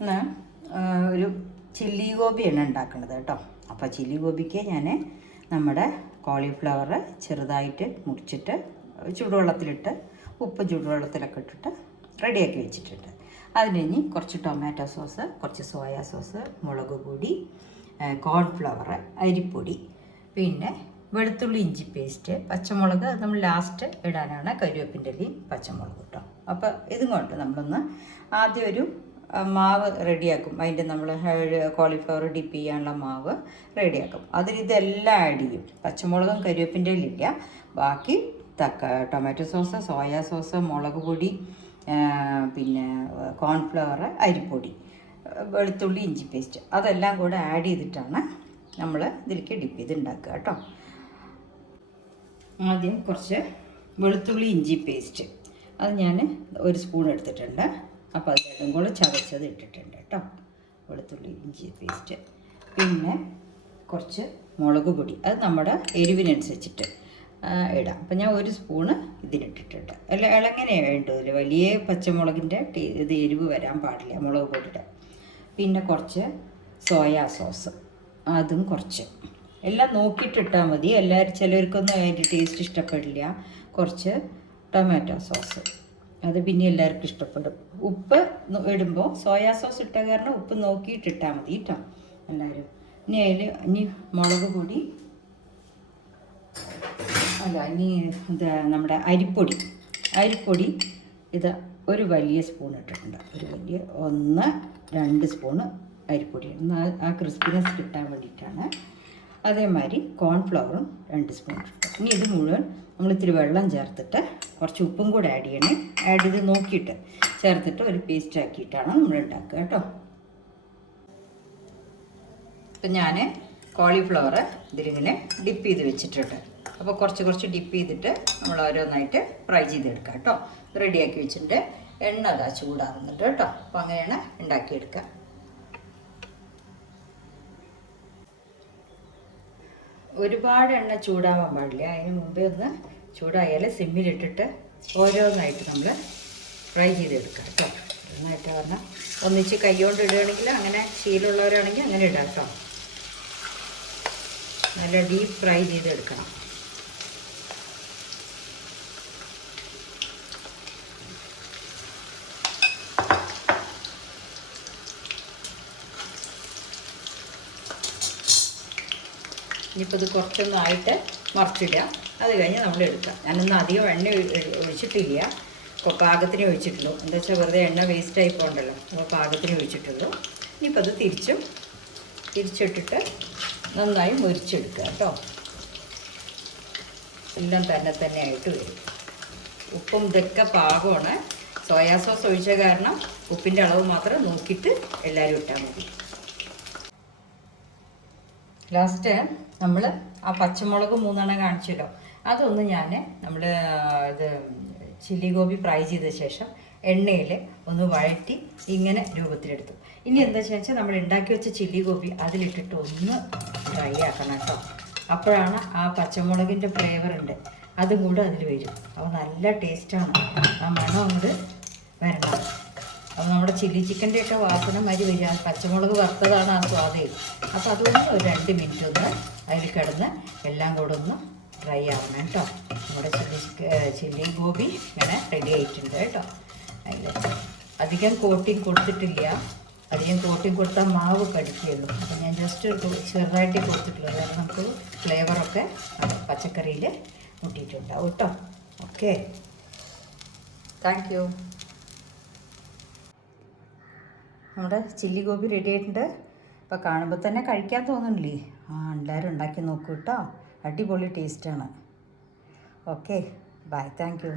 ഇന്ന് ഒരു ചില്ലി ഗോപിയാണ് ഉണ്ടാക്കുന്നത് കേട്ടോ. അപ്പോൾ ചില്ലി ഗോപിക്ക് ഞാൻ നമ്മുടെ കോളിഫ്ലവർ ചെറുതായിട്ട് മുറിച്ചിട്ട് ചൂടുവെള്ളത്തിലിട്ട് ഉപ്പ് ചൂടുവെള്ളത്തിലൊക്കെ ഇട്ടിട്ട് റെഡിയാക്കി വെച്ചിട്ടുണ്ട്. അതിന് കുറച്ച് ടൊമാറ്റോ സോസ്, കുറച്ച് സോയാ സോസ്, മുളക് പൊടി, കോൺഫ്ലവർ, അരിപ്പൊടി, പിന്നെ വെളുത്തുള്ളി ഇഞ്ചി പേസ്റ്റ്, പച്ചമുളക് നമ്മൾ ലാസ്റ്റ് ഇടാനാണ്, കരിവേപ്പിൻ്റെ ഇലയും പച്ചമുളക് കേട്ടോ. അപ്പോൾ ഇതും കൊണ്ട് നമ്മളൊന്ന് ആദ്യം ഒരു മാവ് റെഡിയാക്കും. അതിൻ്റെ നമ്മൾ കോളിഫ്ലവർ ഡിപ്പ് ചെയ്യാനുള്ള മാവ് റെഡിയാക്കും. അതിൽ ഇതെല്ലാം ആഡ് ചെയ്യും. പച്ചമുളകും കരിവേപ്പിൻ്റെ ഇല്ല, ബാക്കി ടൊമാറ്റോ സോസ്, സോയാ സോസ്, മുളക് പൊടി, പിന്നെ കോൺഫ്ലവർ, അരിപ്പൊടി, വെളുത്തുള്ളി ഇഞ്ചി പേസ്റ്റ് അതെല്ലാം കൂടെ ആഡ് ചെയ്തിട്ടാണ് നമ്മൾ ഇതിലേക്ക് ഡിപ്പ് ചെയ്ത് ഉണ്ടാക്കുക കേട്ടോ. ആദ്യം കുറച്ച് വെളുത്തുള്ളി ഇഞ്ചി പേസ്റ്റ് അത് ഞാൻ ഒരു സ്പൂൺ എടുത്തിട്ടുണ്ട്. അപ്പോൾ അത് രണ്ടും കൂടെ ചതച്ചത് ഇട്ടിട്ടുണ്ട് കേട്ടോ, വെളുത്തുള്ളി ഇഞ്ചി പേസ്റ്റ്. പിന്നെ കുറച്ച് മുളക് പൊടി, അത് നമ്മുടെ എരിവിനനുസരിച്ചിട്ട് ഇടാം. അപ്പം ഞാൻ ഒരു സ്പൂണ് ഇതിലിട്ടിട്ടുണ്ട്. അല്ല ഇളങ്ങനെ വേണ്ടതില്ല, വലിയ പച്ചമുളകിൻ്റെ ഇത് എരിവ് വരാൻ പാടില്ല മുളക് പൊടിയുടെ. പിന്നെ കുറച്ച് സോയാ സോസ്, അതും കുറച്ച്. എല്ലാം നോക്കിയിട്ടിട്ടാൽ മതി. ചിലർക്കൊന്നും അതിൻ്റെ ടേസ്റ്റ് ഇഷ്ടപ്പെടില്ല. കുറച്ച് ടൊമാറ്റോ സോസ്, അത് പിന്നെ എല്ലാവർക്കും ഇഷ്ടപ്പെടും. ഉപ്പ് ഇടുമ്പോൾ സോയാ സോസ് ഇട്ട കാരണം ഉപ്പ് നോക്കിയിട്ടിട്ടാൽ മതി കേട്ടോ എല്ലാവരും. ഇനി മുളക് പൊടി ഇനി ഇത് നമ്മുടെ അരിപ്പൊടി ഇത് ഒരു വലിയ സ്പൂൺ ഇട്ടിട്ടുണ്ട്. ഒരു വലിയ 1-2 സ്പൂണ് അരിപ്പൊടി, എന്നാൽ ആ ക്രിസ്പിനെസ് കിട്ടാൻ വേണ്ടിയിട്ടാണ്. അതേമാതിരി കോൺഫ്ലവറും 2 സ്പൂൺ ഇട്ടിട്ടുണ്ട്. ഇനി ഇത് മുഴുവൻ നമ്മൾ ഇത്തിരി വെള്ളം ചേർത്തിട്ട് കുറച്ച് ഉപ്പും കൂടെ ആഡ് ചെയ്യണേ. ആഡ് ചെയ്ത് നോക്കിയിട്ട് ചേർത്തിട്ട് ഒരു പേസ്റ്റ് ആക്കിയിട്ടാണ് നമ്മൾ ഉണ്ടാക്കുക കേട്ടോ. ഇപ്പം ഞാൻ കോളിഫ്ലവർ ഇതിലിങ്ങനെ ഡിപ്പ് ചെയ്ത് വെച്ചിട്ടുണ്ട്. അപ്പോൾ കുറച്ച് ഡിപ്പ് ചെയ്തിട്ട് നമ്മൾ ഓരോന്നായിട്ട് ഫ്രൈ ചെയ്തെടുക്കാം കേട്ടോ. റെഡിയാക്കി വെച്ചിട്ടുണ്ട്. എണ്ണ അതാ ചൂടാറുന്നുണ്ട് കേട്ടോ. അപ്പോൾ അങ്ങനെയാണ് ഉണ്ടാക്കിയെടുക്കുക. ഒരുപാട് എണ്ണ ചൂടാവാൻ പാടില്ല. അതിന് മുമ്പേ ഒന്ന് ചൂടായാൽ സിമ്മിലിട്ടിട്ട് ഓരോന്നായിട്ട് നമ്മൾ ഫ്രൈ ചെയ്തെടുക്കുക കേട്ടോ. ഓരോന്നായിട്ട് പറഞ്ഞാൽ ഒന്നിച്ച് കൈ കൊണ്ട് ഇടുകയാണെങ്കിൽ, അങ്ങനെ ശീലമുള്ളവരാണെങ്കിൽ അങ്ങനെ ഇടാം കേട്ടോ. നല്ല ഡീപ്പ് ഫ്രൈ ചെയ്തെടുക്കണം. ഇനിയിപ്പോൾ ഇത് കുറച്ചൊന്നായിട്ട് മറിച്ചിടുക. അത് കഴിഞ്ഞ് നമ്മൾ എടുക്കുക. ഞാനൊന്നും അധികം എണ്ണ ഒഴിച്ചിട്ടില്ല, ഇപ്പോൾ പാകത്തിന് ഒഴിച്ചിട്ടുള്ളൂ. എന്താ വെച്ചാൽ വെറുതെ എണ്ണ വേസ്റ്റായി പോകണ്ടല്ലോ, അപ്പോൾ പാകത്തിന് ഒഴിച്ചിട്ടുള്ളൂ. ഇനിയിപ്പോൾ അത് തിരിച്ചിട്ടിട്ട് നന്നായി മുരിച്ചെടുക്കുക കേട്ടോ. എല്ലാം തന്നെ ആയിട്ട് വരും. ഉപ്പും ഇതൊക്കെ പാകമാണ്. സോയാ സോസ് ഒഴിച്ച കാരണം ഉപ്പിൻ്റെ അളവ് മാത്രം നോക്കിയിട്ട് എല്ലാവരും ഇട്ടാൽ മതി. ലാസ്റ്റ് നമ്മൾ ആ പച്ചമുളക് 3 കാണിച്ചല്ലോ, അതൊന്ന് നമ്മൾ ഇത് ചില്ലി ഗോപി ഫ്രൈ ചെയ്ത ശേഷം എണ്ണയിൽ ഒന്ന് വഴറ്റി ഇങ്ങനെ രൂപത്തിലെടുത്തു. ഇനി എന്താ വെച്ചാൽ നമ്മൾ ഉണ്ടാക്കി വെച്ച ചില്ലി ഗോപി അതിലിട്ടിട്ട് ഒന്ന് ഫ്രൈ ആക്കണം കേട്ടോ. അപ്പോഴാണ് ആ പച്ചമുളകിൻ്റെ ഫ്ലേവർ ഉണ്ട്, അതും കൂടെ അതിൽ വരും. അപ്പോൾ നല്ല ടേസ്റ്റാണ്. ആ മണം അങ്ങോട്ട് വരണം. അപ്പോൾ നമ്മുടെ ചില്ലി ചിക്കൻ്റെയൊക്കെ വാസന മാതിരി വരിക. പച്ചമുളക് വറുത്തതാണ് ആ സ്വാദേ. അപ്പോൾ അതുകൊണ്ട് ഒരു 2 മിനിറ്റ് ഒന്ന് അതിൽ കിടന്ന് എല്ലാം കൂടെ ഒന്ന് ഫ്രൈ ആവണം കേട്ടോ. നമ്മുടെ ചില്ലി ഗോപി ഇങ്ങനെ റെഡി ആയിട്ടുണ്ട് കേട്ടോ. അതിൽ അധികം കോട്ടിങ് കൊടുത്തിട്ടില്ല. അധികം കോട്ടിങ് കൊടുത്താൽ മാവ് കടിക്കുകയുള്ളൂ. അപ്പോൾ ഞാൻ ജസ്റ്റ് ചെറുതായിട്ട് കൊടുത്തിട്ടുള്ളൂ. കാരണം നമുക്ക് ഫ്ലേവറൊക്കെ പച്ചക്കറിയിൽ മുട്ടിയിട്ടുണ്ടാവും കേട്ടോ. Okay, thank you. നമ്മുടെ ചില്ലി ഗോപി റെഡി ആയിട്ടുണ്ട്. അപ്പോൾ കാണുമ്പോൾ തന്നെ കഴിക്കാൻ തോന്നുന്നില്ലേ? എല്ലാവരും ഉണ്ടാക്കി നോക്കൂ കേട്ടോ. അടിപൊളി ടേസ്റ്റാണ്. Okay, bye, thank U.